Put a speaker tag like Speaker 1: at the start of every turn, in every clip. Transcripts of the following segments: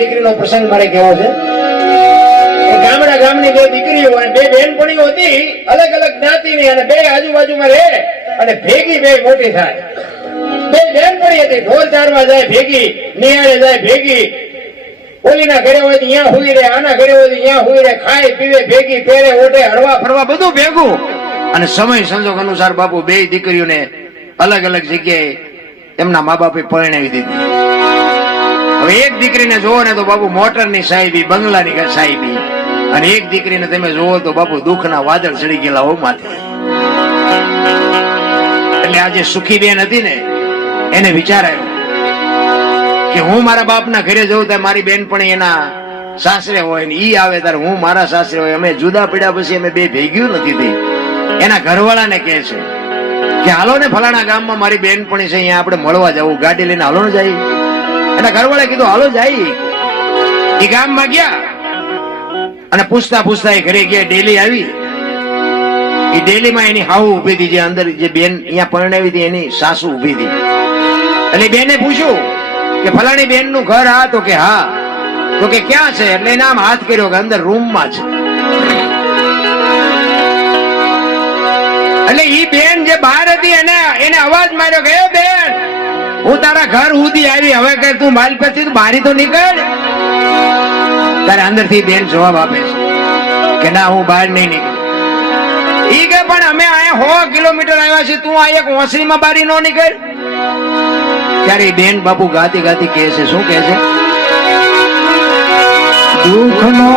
Speaker 1: દીકરીનો પ્રસંગ મારે કહેવો છે. ગામડા ગામની બે દીકરીઓ અને બે બહેનપણીઓ હતી. અલગ અલગ જ્ઞાતિની અને બે આજુબાજુમાં રહે અને ભેગી બે મોટી થાય. બે બહેનપણી હતી. ઢોર ચારવા જાય ભેગી, નિહાળે જાય ભેગી. ઓલીના ઘરે હોય ત્યાં હુઈ રહે, આના ઘરે હોય ત્યાં હુઈ રહે, ખાય, પીવે, ભેગી, પહેરે, ઓઢે, હળવા ફરવા બધું ભેગું. અને સમય સંજોગ અનુસાર બાપુ બે દીકરીઓને અલગ અલગ જગ્યાએ એમના મા બાપે પરણાવી દીધી. હવે એક દીકરીને જોવો ને તો બાપુ મોટરની સાહેબી, બંગલાની સાહેબી. અને એક દીકરીને તમે જોવો તો બાપુ દુઃખના વાદળ ચડી ગયેલા હો માથે. એટલે આજે સુખી બેન હતી ને, એને વિચાર આવ્યો કે હું મારા બાપના ઘરે જઉં ત્યારે મારી બેન પણ એના સાસરે હોય ને ઈ આવે ત્યારે હું મારા સાસરે હોય. અમે જુદા પડ્યા પછી અમે બે ભેગ્યું નથી થઈ. એના ઘરવાળાને કહે છે કે, હાલો ને ફલાણા ગામમાં મારી બેનપણી છે, અહીંયા આપણે મળવા જવું ગાડી લઈને હાલો ને જાય. એના ઘરવાળે કીધું, હાલો જાય એ ગામમાં ગયા અને પૂછતા પૂછતા એ ઘરે ગયા, ડેલી આવી. એ ડેલીમાં એની હાવ ઊભી હતી, જે અંદર જે બેન અહીંયા પરણાવી હતી, એની સાસુ ઊભી હતી. એટલે બેને પૂછ્યું કે, ફલાણી બેનનું ઘર હા તો કે, હા. તો કે, ક્યાં છે? એટલે એને આમ હાથ કર્યો કે, અંદર રૂમમાં છે. એટલે ઈ બેન જે બહાર હતી, એને એને અવાજ માર્યો કે બેન હું તારા ઘર સુધી આવી. હવે કે તું મારી પછી બારી તો નીકળ. તારે અંદરથી બેન જવાબ આપે છે કે ના, હું બહાર નહીં નીકળું. ઈ કે પણ અમે અહીંયા સો કિલોમીટર આવ્યા છે તું આ એક ઓસરીમાં બારી નો નીકળ. ત્યારે બેન બાપુ ગાતી ગાતી કહે છે, શું કહે છે? દુઃખનો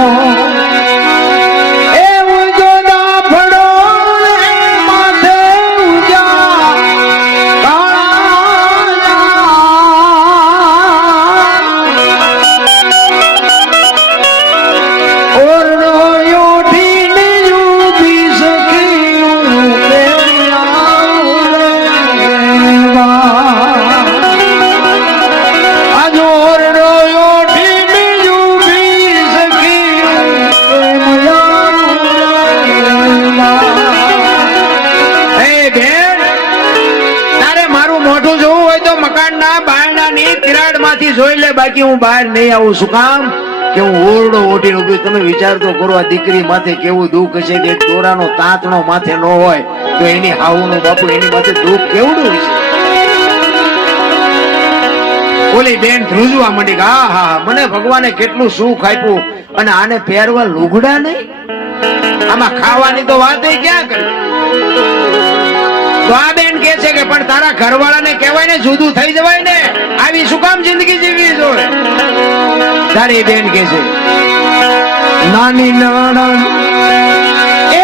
Speaker 1: જોઈ લે, બાકી હું બહાર નહીં આવું. શું કામ? કે હું ઓરડો ઓઢીને ઊભી તમે વિચાર તો કરો, આ દીકરી માથે કેવું દુઃખ છે કે દોરાનો તાંતણો માથે ન હોય, તો એની હાવુનું બાપુ, એની માથે દુઃખ કેવડું છે? ઓલી બેન ધ્રુજવા માંડી કે હા હા, મને ભગવાને કેટલું સુખ આપ્યું અને આને પહેરવા લુગડા નહીં? આમાં ખાવાની તો વાત ક્યાં કરી? તો આ બેન કે છે કે પણ તારા ઘરવાળાને કહેવાય ને, જુદું થઈ જવાય ને, આવી શું કામ જિંદગી જીવી જોઈએ તારી બેન કે છે, નાની નાના એ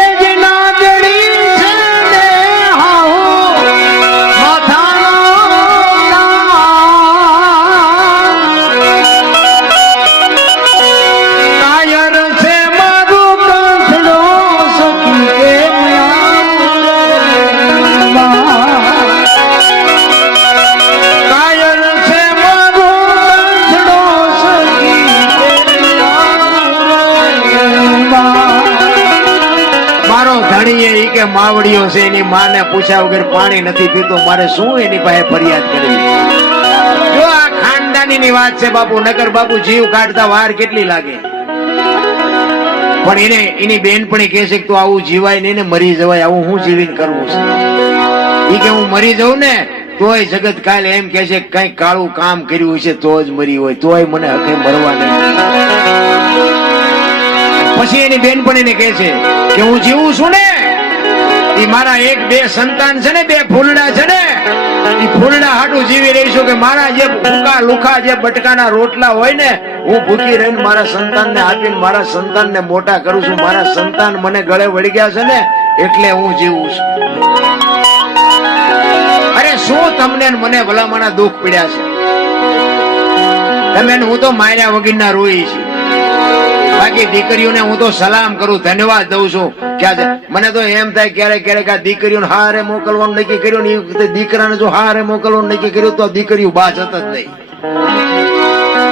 Speaker 1: ધણીએ ઈ કે માવડીઓ છે, એની માને પૂછ્યા વગર પાણી નથી પીતો. મારે શું એની પાસે ફરિયાદ કરવી? જો આ ખાનદાની વાત છે બાપુ નગર બાપુ જીવ કાઢતા વાર કેટલી લાગે? પણ એને, એની બેનપણી કહે છે કે તું આવું જીવાય નહીં ને મરી જવાય, આવું હું જીવીને કરવું છે? ઈ કે હું મરી જાઉં ને, તોય જગત કાલે એમ કે છે કઈ કાળું કામ કર્યું છે તો જ મરી હોય. તોય મને હકે મરવા નહીં પછી એની બેનપણીને કહે છે કે હું જીવું છું ને એ મારા એક બે સંતાન છે ને, બે ફૂલડા છે ને એ ફૂલડા હાટું જીવી રહી છું કે મારા જે ભૂકા લુખા જે બટકાના રોટલા હોય ને, હું ભૂખી રહીને મારા સંતાનને આપીને મારા સંતાનને મોટા કરું છું. મારા સંતાન મને ગળે વળી ગયા છે ને, એટલે હું જીવું છું. અરે શું તમને મને ભલામણા દુઃખ પીડ્યા છે? તમે હું તો માર્યા વગરના રોઈ છે. બાકી દીકરીઓને હું તો સલામ કરું, ધન્યવાદ દઉં છું. કે મને તો એમ થાય ક્યારેક ક્યારેક આ દીકરીઓને હારે મોકલવાનું નક્કી કર્યું ને દીકરાને જો હારે મોકલવાનું નક્કી કર્યું તો દીકરીઓ બા જત જ નહીં.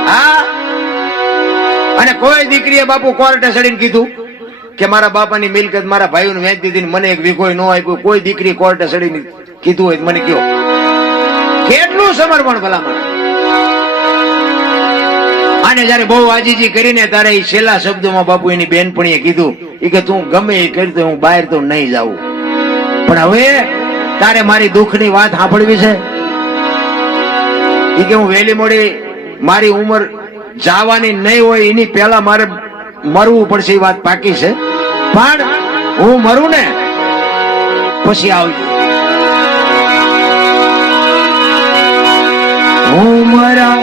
Speaker 1: હા? અને કોઈ દીકરીએ બાપુ કોર્ટે ચડીને કીધું કે મારા બાપાની મિલકત મારા ભાઈઓને વેચી દીધી મને એક વીઘોય ન આપ્યું. કોઈ દીકરી કોર્ટે ચડીને કીધું હોય મને કયો. કેટલું સમર્પણ ભલામણ? આને જયારે બહુ આજીજી કરીને તારે એ છેલ્લા શબ્દોમાં બાપુ એની બેનપણીએ કીધું એ કે તું ગમે એ કરી તો હું બહાર તો નહીં જાઉં. પણ હવે તારે મારી દુઃખની વાત સાંભળવી છે? એ કે હું વહેલી મોડી મારી ઉંમર જવાની નહીં હોય, એની પહેલા મારે મરવું પડશે એ વાત પાકી છે. પણ હું મરું ને, પછી આવજો. હું મરા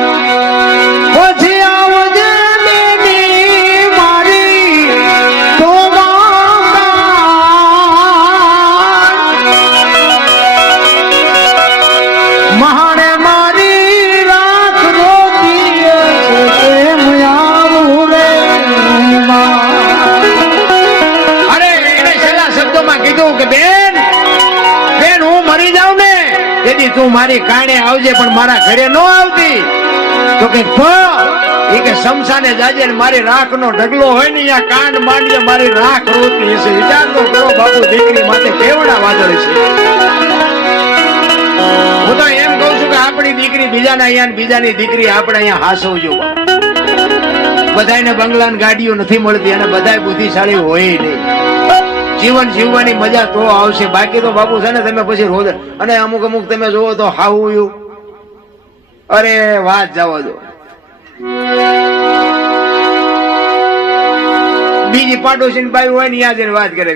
Speaker 1: તેથી તું મારી કાણે આવજે, પણ મારા ઘરે ન આવતી. તો કે. ઈ કે શમશાને જાજે મારી રાખ નો ઢગલો હોય ને અહીંયા કાંડ માંડીએ મારી રાખ રોતી હશે વિચાર તો કરો, બાપુ દીકરી માટે કેવડા વાદળ છે. હું તો એમ કઉ છું કે આપણી દીકરી બીજાના અહીંયા બીજાની દીકરી આપણે અહીંયા હાસવજો બધાને બંગલા ગાડીઓ નથી મળતી, અને બધાય બુદ્ધિશાળી હોય નહીં. જીવન જીવવાની મજા તો આવશે. બાકી તો બાપુ છે ને તમે પછી રોજ અને અમુક અમુક તમે જોવો તો હાવું અરે, વાત જવા દો. બીજી પાડોશી બાઈ હોય ને યાદ વાત કરે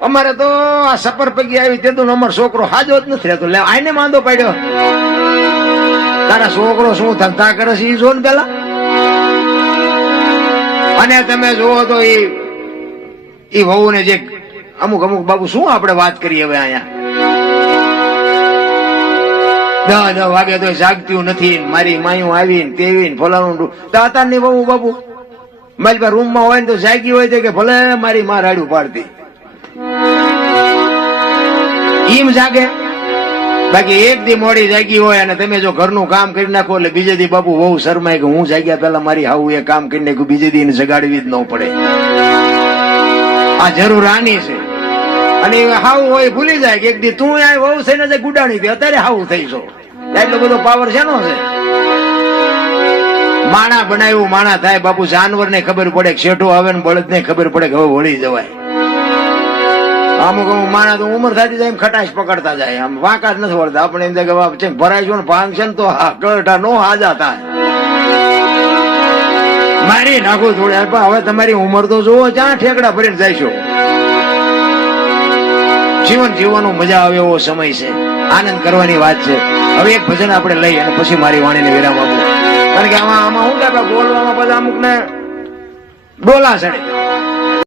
Speaker 1: અમારે તો આ સફર પૈકી આવી તે તો અમારો છોકરો હાજો જ નથી રહેતો. લે આને માંદો પડ્યો. તારા છોકરો શું ધંધા કરે છે એ જો ને પેલા? અને તમે જુઓ તો એ એ વહુ ને જે અમુક અમુક બાબુ શું આપણે વાત કરીએ હવે અહીંયા? દસ દસ વાગે તો જાગતું નથી, મારી માયું આવી ને તેવી ફલાણું તાતા ની બહુ બાબુ, મારી પાસે રૂમમાં હોય ને તો જાગી હોય તો કે ભલે મારી માં રાડું પાડતી. ઈમ જાગે? બાકી એક દી મોડી જાગી હોય અને તમે જો ઘરનું કામ કરી નાખો એટલે બીજે દી બાપુ બહુ શરમાય કે હું જાગ્યા પેલા મારી આવું એ કામ કરી નાખ્યું, બીજે દી જગાડવી જ ન પડે. આ જરૂર આની છે. અને હાવ હોય ભૂલી જાય કે એક દી તું આ વહુ થઈને જે ગુડાણી હતી અત્યારે હાવ થઈ છો. એટલો બધો પાવર શેનો છે? માણા બનાવ્યું, માણા થાય. બાપુ જાનવર ને ખબર પડે શેઠો આવે ને બળદ ને ખબર પડે કે હવે વળી જવાય. અમુક અમુક માણા તો ઉમર થતી જાય એમ ખટાશ પકડતા જાય. આમ વાંકા જ નથી વળતા. આપણે એમ થાય કે છે ભરાય છો ને ભાંગ છે ને તો હા કળટા નો હાજા થાય. મારી નાખું થોડી પણ હવે તમારી ઉંમર તો જોવો જ્યાં ઠેકડા ભરીને જઈશો જીવન જીવવાનો મજા આવે એવો સમય છે. આનંદ કરવાની વાત છે. હવે એક ભજન આપણે લઈ અને પછી મારી વાણીને વિરામ આપો. કારણ કે આમાં આમાં શું થાય બોલવામાં બધા અમુક ને ડોલા ચડે